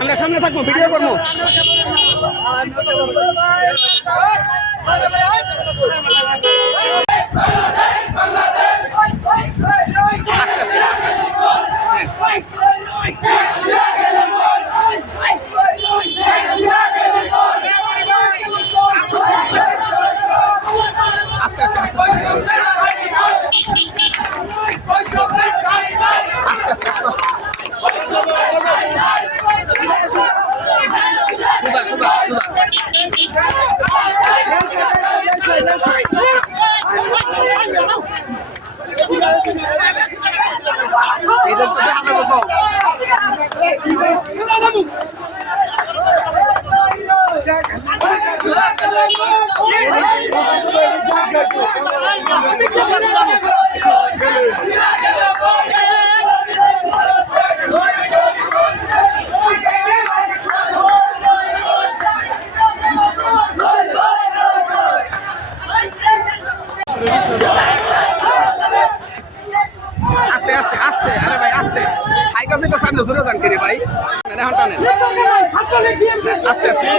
আমরা সামনে থাকবো, ভিডিও করবো। আস্তে আস্তে আস্তে, আরে ভাই আস্তে, হাইকোর্টে তো সামনে জোরে দান করি ভাই, এখন টানেন আস্তে আস্তে।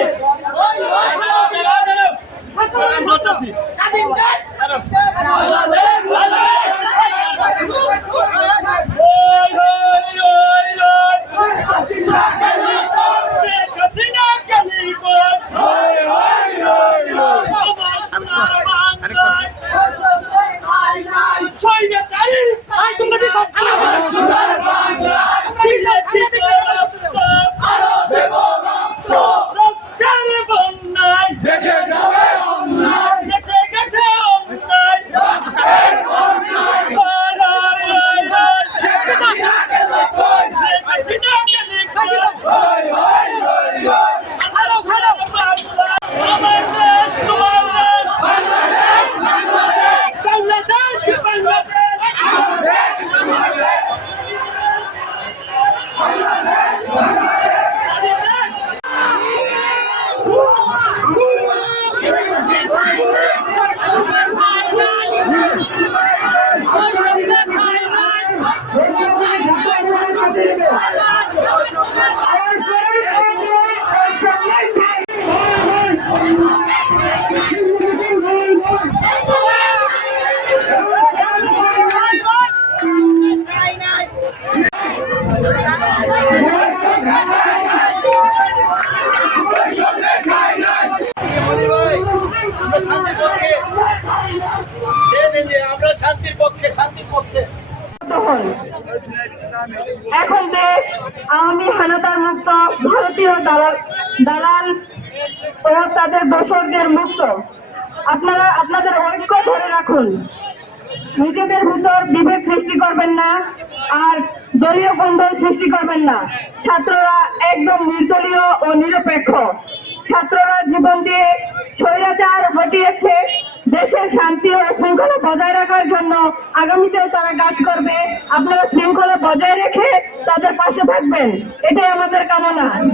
এখন দেশ আওয়ামী হানাদার মুক্ত, ভারতীয় দালাল ও তাদের দোসরদের মুক্ত। আপনারা আপনাদের ঐক্য ধরে রাখুন, নিজেদের ভিতর বিভেদ সৃষ্টি করবেন না, আর দলীয় বন্ধন সৃষ্টি করবেন না। ছাত্ররা একদম নির্দলীয় ও নিরপেক্ষ। ছাত্ররা জীবন দিয়ে স্বৈরাচার হটিয়েছে। দেশের শান্তি ও শৃঙ্খলা বজায় রাখার জন্য আগামীতেও তারা কাজ করবে। আপনারা শৃঙ্খলা বজায় রেখে তাদের পাশে থাকবেন, এটাই আমাদের কামনা।